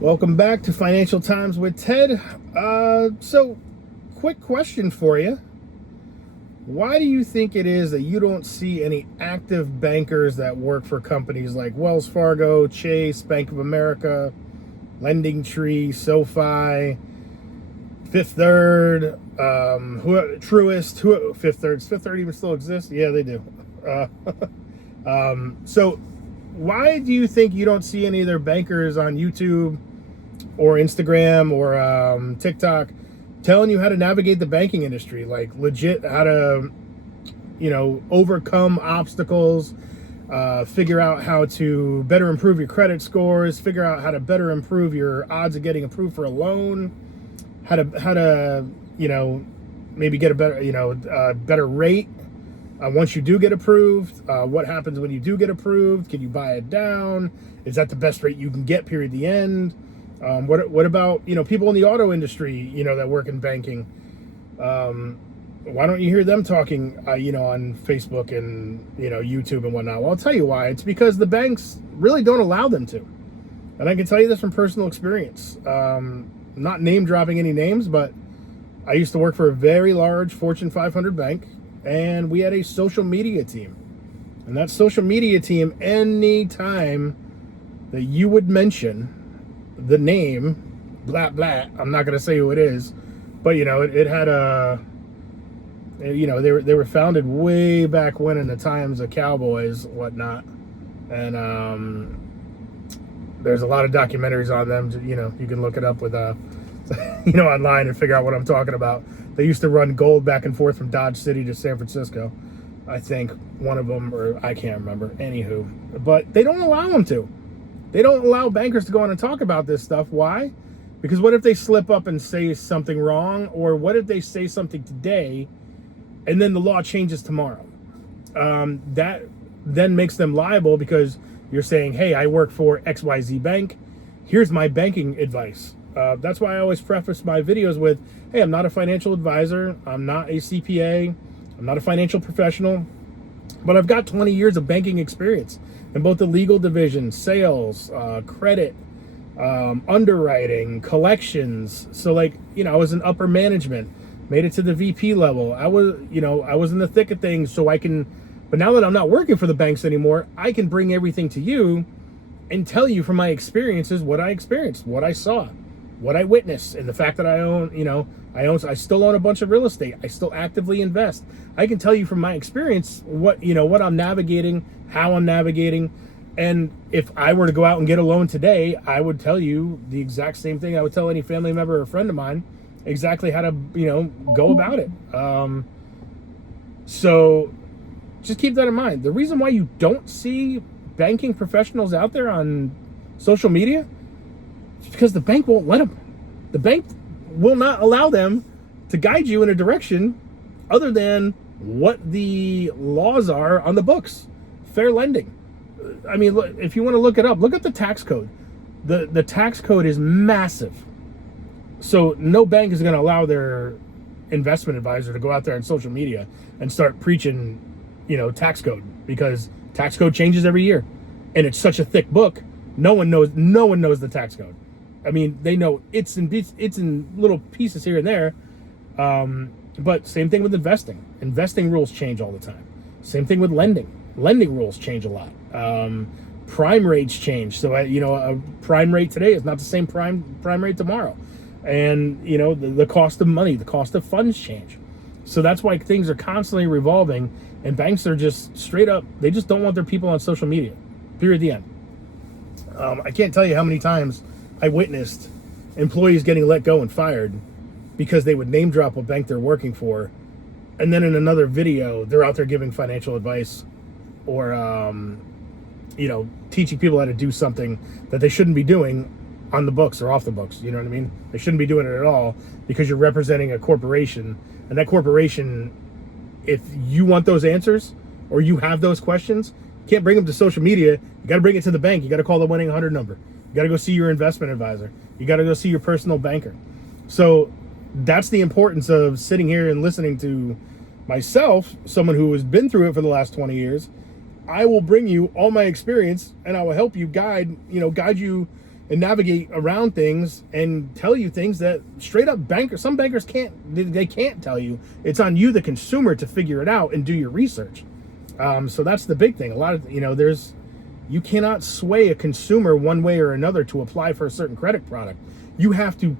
Welcome back to Financial Times with Ted. So, quick question for you. Why do you think it is that you don't see any active bankers that work for companies like Wells Fargo, Chase, Bank of America, Lending Tree, SoFi, Fifth Third, Truist, Fifth Third even still exists? Yeah, they do. Uh, so, why do you think you don't see any of their bankers on YouTube or Instagram or TikTok telling you how to navigate the banking industry, like legit how to, overcome obstacles, figure out how to better improve your credit scores, figure out how to better improve your odds of getting approved for a loan, how to maybe get a better rate once you do get approved. What happens when you do get approved? Can you buy it down? Is that the best rate you can get, period, the end? What about, people in the auto industry, that work in banking? Why don't you hear them talking, on Facebook and, YouTube and whatnot? Well, I'll tell you why. It's because the banks really don't allow them to. And I can tell you this from personal experience. Not name dropping any names, but I used to work for a very large Fortune 500 bank, and we had a social media team. And that social media team, anytime that you would mention the name, blah, blah, I'm not going to say who it is, but, it had they were founded way back when in the times of cowboys, whatnot. And there's a lot of documentaries on them. You can look it up with, online and figure out what I'm talking about. They used to run gold back and forth from Dodge City to San Francisco. I think one of them, or I can't remember. Anywho, but they don't allow them to. They don't allow bankers to go on and talk about this stuff. Why? Because what if they slip up and say something wrong? Or what if they say something today and then the law changes tomorrow? That then makes them liable because you're saying, hey, I work for XYZ Bank. Here's my banking advice. That's why I always preface my videos with, hey, I'm not a financial advisor. I'm not a CPA. I'm not a financial professional. But I've got 20 years of banking experience in both the legal division, sales, credit, underwriting, collections. So I was in upper management, made it to the VP level. I was in the thick of things but now that I'm not working for the banks anymore, I can bring everything to you and tell you from my experiences what I experienced, what I saw, what I witnessed, and the fact that I still own a bunch of real estate. I still actively invest. I can tell you from my experience what I'm navigating, how I'm navigating. And if I were to go out and get a loan today, I would tell you the exact same thing I would tell any family member or friend of mine, exactly how to, go about it. So just keep that in mind. The reason why you don't see banking professionals out there on social media is because the bank won't let them. The bank will not allow them to guide you in a direction other than what the laws are on the books. Fair lending. I mean, look, if you want to look it up, look up the tax code. The tax code is massive. So no bank is going to allow their investment advisor to go out there on social media and start preaching, tax code, because tax code changes every year. And it's such a thick book, no one knows the tax code. I mean, they know it's in little pieces here and there. But same thing with investing. Investing rules change all the time. Same thing with lending. Lending rules change a lot. Prime rates change. So, a prime rate today is not the same prime rate tomorrow. And, the cost of money, the cost of funds change. So that's why things are constantly revolving, and banks are just straight up, they just don't want their people on social media. Period, the end. I can't tell you how many times I witnessed employees getting let go and fired because they would name drop what bank they're working for, and then in another video they're out there giving financial advice or teaching people how to do something that they shouldn't be doing on the books or off the books. You know what I mean? They shouldn't be doing it at all because you're representing a corporation, and that corporation, if you want those answers or you have those questions, you can't bring them to social media. You got to bring it to the bank. You got to call the 1-800 number. You got to go see your investment advisor. You got to go see your personal banker. So that's the importance of sitting here and listening to myself, someone who has been through it for the last 20 years. I will bring you all my experience, and I will help you guide you and navigate around things and tell you things that straight up some bankers can't, they can't tell you. It's on you, the consumer, to figure it out and do your research. So that's the big thing. A lot of, you cannot sway a consumer one way or another to apply for a certain credit product. You have to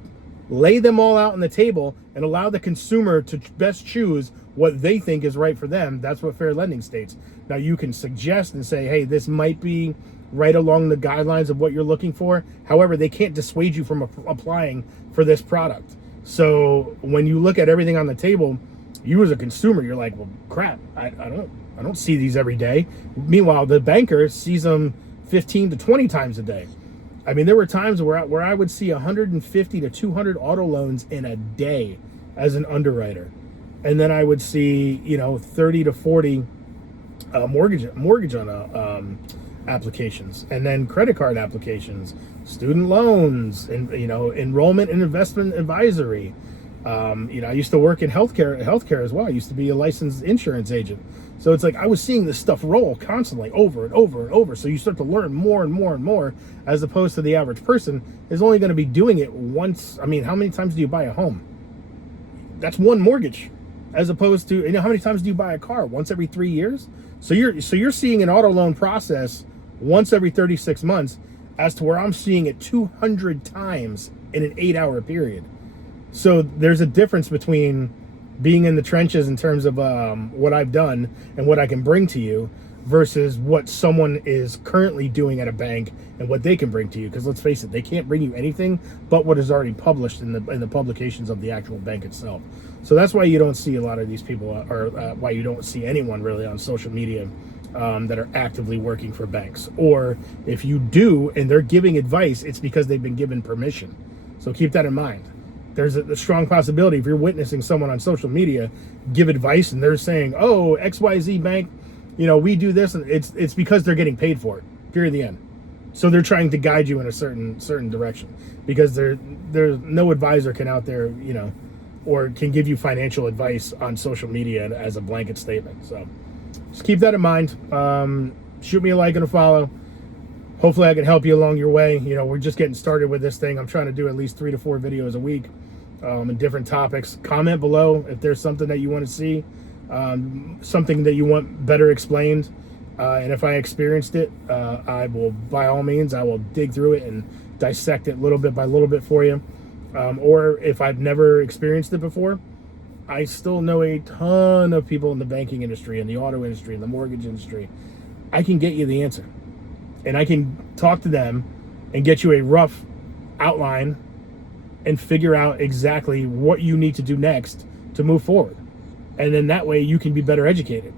lay them all out on the table and allow the consumer to best choose what they think is right for them. That's what fair lending states. Now, you can suggest and say, hey, this might be right along the guidelines of what you're looking for. However, they can't dissuade you from applying for this product. So when you look at everything on the table, you as a consumer, you're like, well, crap, I don't see these every day. Meanwhile, the banker sees them 15 to 20 times a day. I mean, there were times where I would see 150 to 200 auto loans in a day as an underwriter. And then I would see, 30 to 40 mortgage on applications, and then credit card applications, student loans, and enrollment and investment advisory. I used to work in healthcare as well. I used to be a licensed insurance agent. So it's like I was seeing this stuff roll constantly over and over and over. So you start to learn more and more and more, as opposed to the average person is only going to be doing it once. I mean, how many times do you buy a home? That's one mortgage, as opposed to, how many times do you buy a car? Once every 3 years? So you're seeing an auto loan process once every 36 months, as to where I'm seeing it 200 times in an 8-hour period. So there's a difference between being in the trenches in terms of what I've done and what I can bring to you versus what someone is currently doing at a bank and what they can bring to you. Because let's face it, they can't bring you anything but what is already published in the publications of the actual bank itself. So that's why you don't see a lot of these people, or why you don't see anyone really on social media that are actively working for banks. Or if you do and they're giving advice, it's because they've been given permission. So keep that in mind. There's a strong possibility if you're witnessing someone on social media give advice and they're saying, oh, XYZ bank, we do this, and it's because they're getting paid for it, period, the end. So they're trying to guide you in a certain direction, because there's no advisor can out there, or can give you financial advice on social media as a blanket statement. So just keep that in mind. Shoot me a like and a follow. Hopefully I can help you along your way. We're just getting started with this thing. I'm trying to do at least 3 to 4 videos a week in different topics. Comment below if there's something that you want to see, something that you want better explained. And if I experienced it, I will, by all means, I will dig through it and dissect it little bit by little bit for you. Or if I've never experienced it before, I still know a ton of people in the banking industry, in the auto industry, in the mortgage industry. I can get you the answer. And I can talk to them and get you a rough outline and figure out exactly what you need to do next to move forward. And then that way you can be better educated,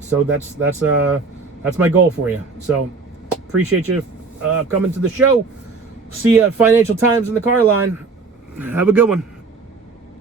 So that's my goal for you. So appreciate you coming to the show. See you at Financial Times in the car line. Have a good one.